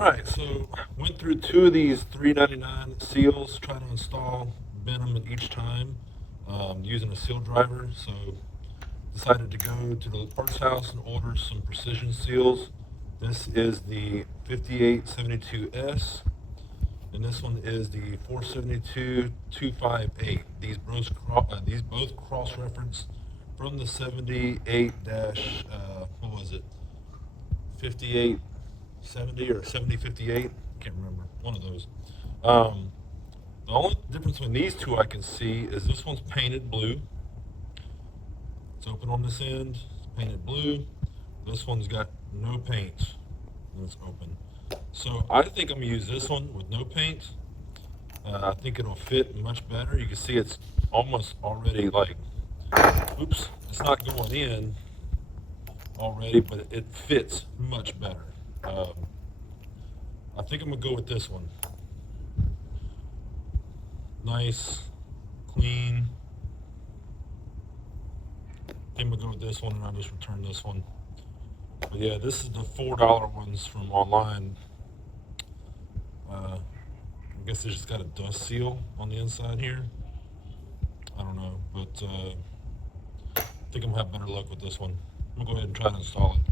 Alright, so went through two of these $3.99 seals, trying to install, bent them each time using a seal driver. So decided to go to the parts house and order some precision seals. This is the 5872S, and this one is the 472-258. These both cross-reference from the 78 dash, what was it, 5870 or 7058? Can't remember. One of those. Um, the only difference between these two I can see is this one's painted blue. It's open on this end. It's painted blue. This one's got no paint and it's open. So I think I'm gonna use this one with no paint. I think it'll fit much better. You can see it's almost already like, oops, it's not going in already, but it fits much better. I think I'm gonna go with this one. Nice, clean. I think I'm gonna go with this one, and I'll just return this one. But yeah, this is the $4 ones from online. I guess they just got a dust seal on the inside here. I don't know, but I think I'm gonna have better luck with this one. I'm gonna go ahead and try to install it.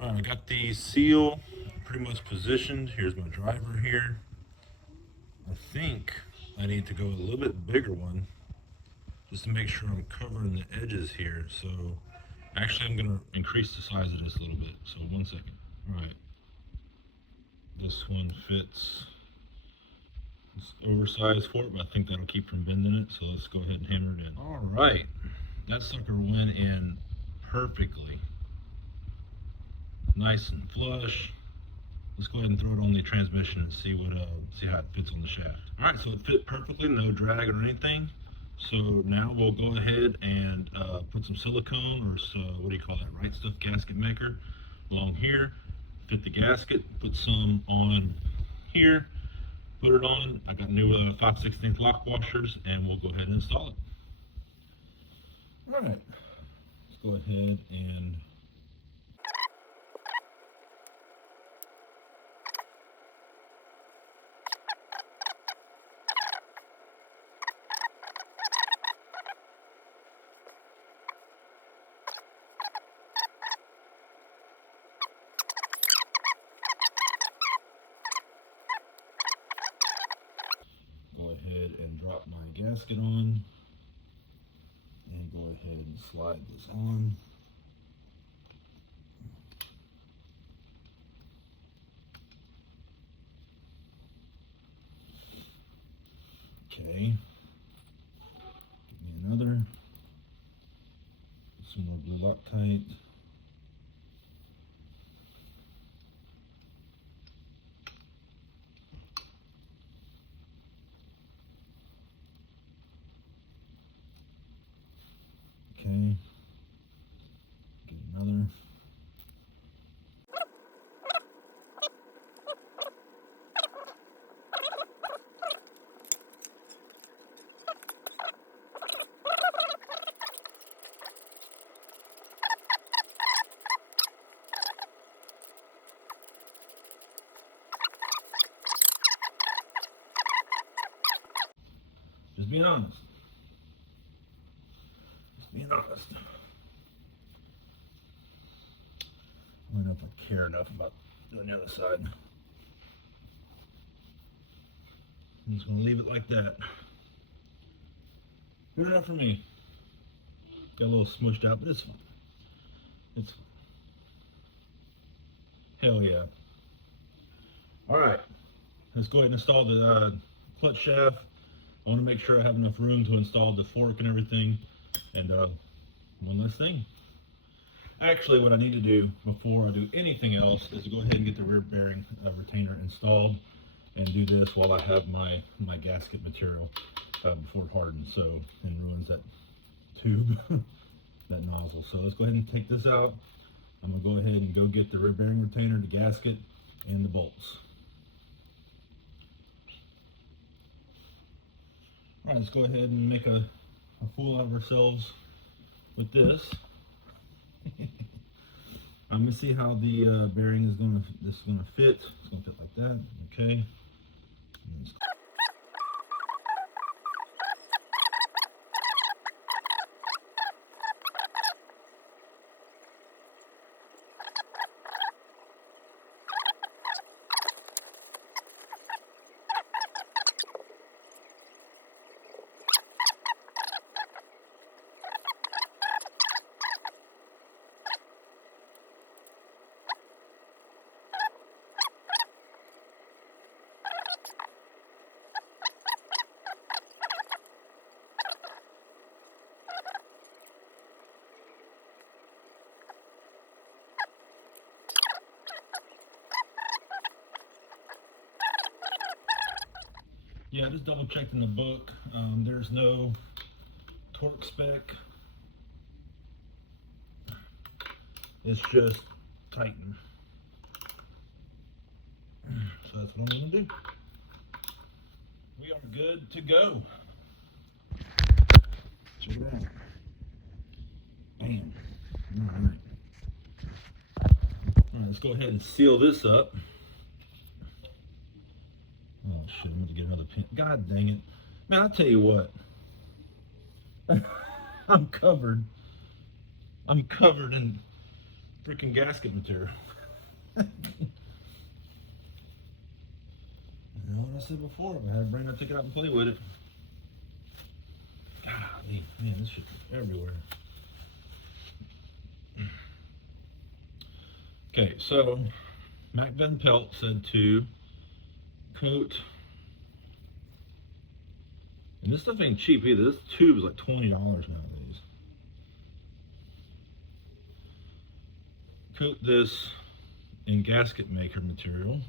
All right, I got the seal pretty much positioned. Here's my driver here. I think I need to go with a little bit bigger one just to make sure I'm covering the edges here. So actually I'm gonna increase the size of this a little bit. So 1 second. All right, this one fits. It's oversized for it, but I think that'll keep from bending it. So let's go ahead and hammer it in. All right, that sucker went in perfectly. Nice and flush. Let's go ahead and throw it on the transmission and see how it fits on the shaft. All right, so it fit perfectly, no drag or anything. So now we'll go ahead and put some silicone or what do you call that? Right Stuff gasket maker along here. Fit the gasket, put some on here, put it on. I got new 5/16 lock washers, and we'll go ahead and install it. All right, let's go ahead and drop my gasket on and go ahead and slide this on. Okay, give me another. Some more blue Loctite. Okay, get another. Just being honest. Being honest. I don't know if I care enough about doing the other side. I'm just gonna leave it like that. Good enough for me. Got a little smushed out, but it's fine. It's fine. Hell yeah. Alright. Let's go ahead and install the clutch shaft. I want to make sure I have enough room to install the fork and everything. And one last thing. Actually, what I need to do before I do anything else is to go ahead and get the rear bearing retainer installed and do this while I have my gasket material before it hardens and ruins that tube, that nozzle. So let's go ahead and take this out. I'm going to go ahead and go get the rear bearing retainer, the gasket, and the bolts. All right, let's go ahead and make a fool out of ourselves with this. I'm gonna see how the bearing is gonna fit. It's gonna fit like like that. Okay. Yeah, I just double checked in the book. There's no torque spec. It's just Titan. So that's what I'm going to do. We are good to go. Check it out. Bam. All right. All right, let's go ahead and seal this up. Oh shit, I'm going to get another pin. God dang it. Man, I'll tell you what. I'm covered in freaking gasket material. You know what I said before? If I had a brain, I'd take it out and play with it. Golly, man, this shit is everywhere. Okay, so Mac Van Pelt said to coat, and this stuff ain't cheap either. This tube is like $20 nowadays. Coat this in gasket maker material.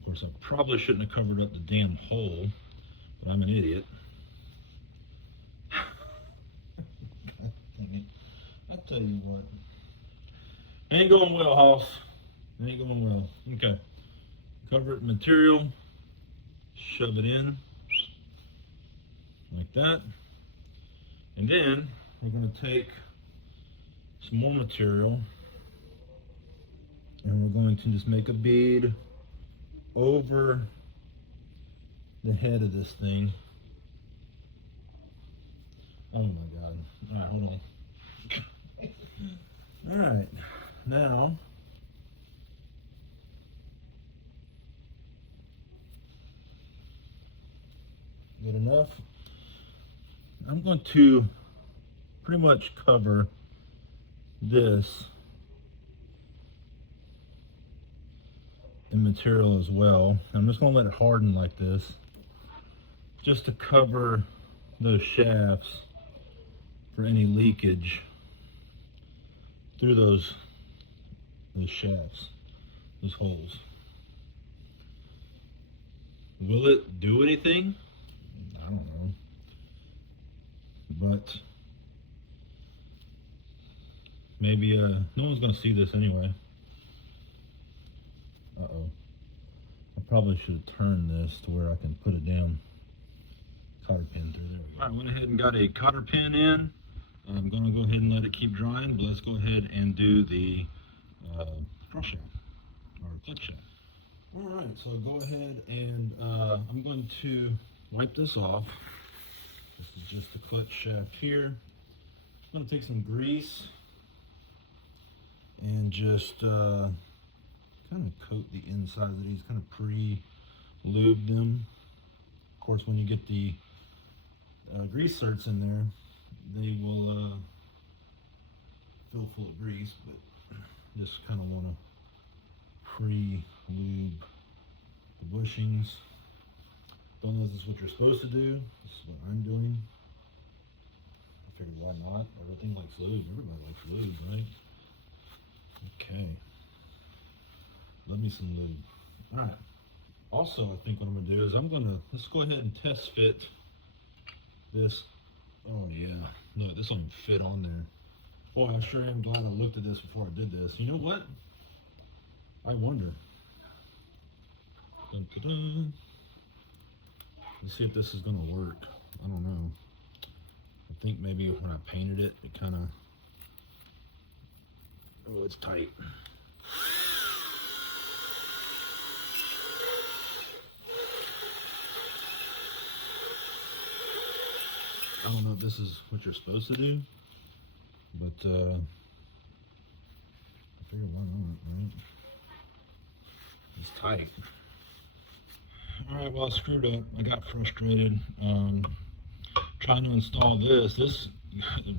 Of course, I probably shouldn't have covered up the damn hole, but I'm an idiot. I tell you what, ain't going well, Hoss. Ain't going well. Okay, cover it in material, shove it in like that, and then we're going to take some more material and we're going to just make a bead over the head of this thing. Oh my god. Alright, hold on. Alright, now good enough. I'm going to pretty much cover this in material as well. I'm just going to let it harden like this just to cover those shafts for any leakage through those shafts, those holes. Will it do anything? I don't know. But maybe no one's gonna see this anyway. Uh-oh. I probably should have turned this to where I can put it down. Cotter pin through there. All right, went ahead and got a cotter pin in. I'm gonna go ahead and let it keep drying, but let's go ahead and do the cross shaft or clutch shaft. All right, so go ahead and I'm going to wipe this off. This is just the clutch shaft here. I'm going to take some grease and just kind of coat the inside of these, kind of pre-lube them. Of course, when you get the grease certs in there, they will fill full of grease, but just kind of want to pre-lube the bushings. Don't know if this is what you're supposed to do. This is what I'm doing. I figured why not? Everything likes lube. Everybody likes lube, right? Okay. Love me some lube. Alright. Also, I think what I'm going to do is let's go ahead and test fit this. Oh yeah. No, this one fit on there. Boy, I sure am glad I looked at this before I did this. You know what? I wonder. Dun, dun, dun. Let's see if this is going to work. I don't know. I think maybe when I painted it, it kind of... Oh, it's tight. I don't know if this is what you're supposed to do, but I figured why not, right? It's tight. Alright, well I screwed up. I got frustrated trying to install this. This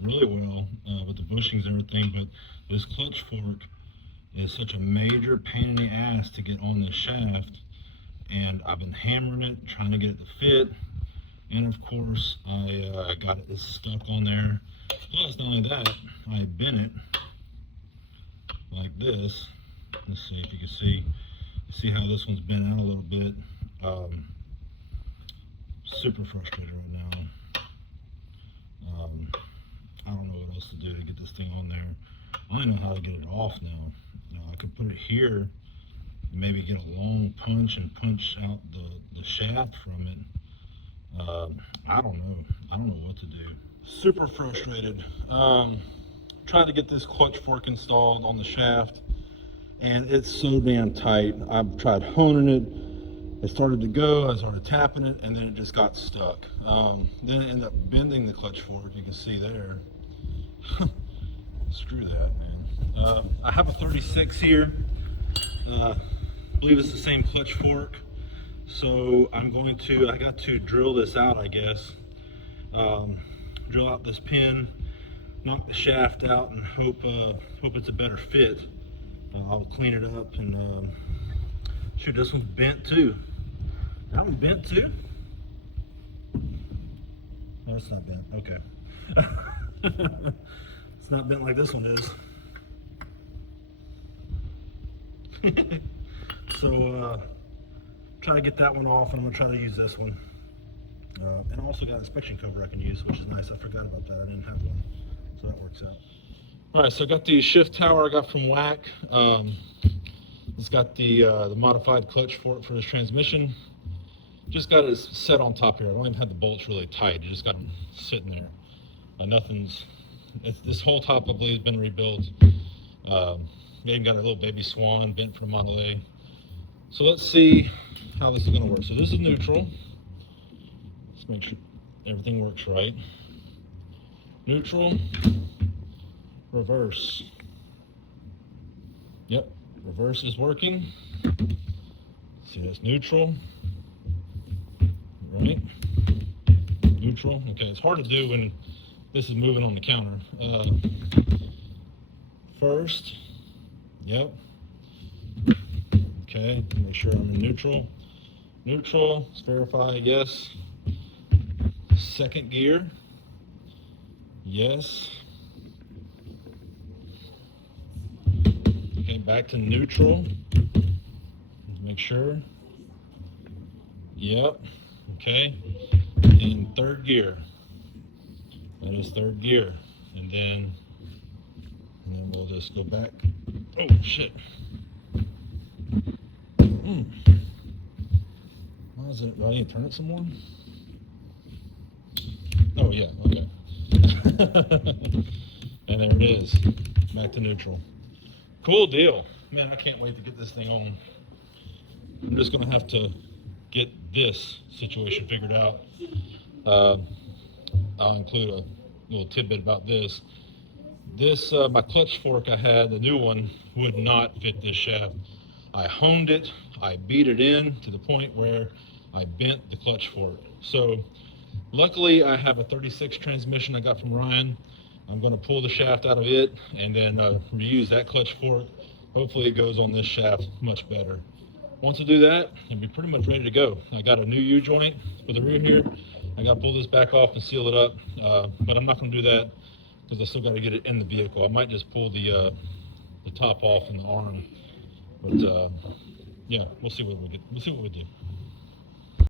really well with the bushings and everything, but this clutch fork is such a major pain in the ass to get on this shaft, and I've been hammering it, trying to get it to fit, and of course I got it stuck on there. Plus, not only that, I bent it like this. Let's see if you can see how this one's bent out a little bit. Super frustrated right now. I don't know what else to do to get this thing on there. I don't know how to get it off now. I could put it here and maybe get a long punch and punch out the shaft from it. I don't know. I don't know what to do. Super frustrated. Trying to get this clutch fork installed on the shaft, and it's so damn tight. I've tried honing it. It started to go, I started tapping it, and then it just got stuck. Then it ended up bending the clutch fork, you can see there. Screw that, man. I have a 36 here. I believe it's the same clutch fork. So I got to drill this out, I guess. Drill out this pin, knock the shaft out, and hope it's a better fit. I'll clean it up, and shoot, this one's bent too. That one's bent too? No, it's not bent. Okay. It's not bent like this one is. So, try to get that one off, and I'm going to try to use this one. And I also got an inspection cover I can use, which is nice. I forgot about that. I didn't have one. So that works out. Alright, so I got the shift tower I got from WAC. It's got the modified clutch fork for this transmission. Just got it set on top here. I don't even have the bolts really tight. You just got them sitting there. This whole top, I believe, has been rebuilt. Even got a little baby swan bent from Monterey. So let's see how this is going to work. So this is neutral. Let's make sure everything works right. Neutral, reverse. Yep, reverse is working. See, that's neutral. Right? Neutral. Okay, it's hard to do when this is moving on the counter. First. Yep. Okay, make sure I'm in neutral. Neutral, let's verify, yes. Second gear. Yes. Okay, back to neutral. Make sure. Yep. Okay. And third gear. That is third gear. And then we'll just go back. Oh shit. Why is it? Do I need to turn it some more? Oh yeah, okay. And there it is. Back to neutral. Cool deal. Man, I can't wait to get this thing on. I'm just gonna have to get this situation figured out. I'll include a little tidbit about this. This, my clutch fork I had, the new one, would not fit this shaft. I honed it, I beat it in to the point where I bent the clutch fork. So luckily I have a 36 transmission I got from Ryan. I'm going to pull the shaft out of it and then reuse that clutch fork. Hopefully it goes on this shaft much better. Once I do that, it'll be pretty much ready to go. I got a new U-joint for the rear here. I got to pull this back off and seal it up, but I'm not going to do that because I still got to get it in the vehicle. I might just pull the top off and the arm, but yeah, we'll see what we get. We'll see what we do.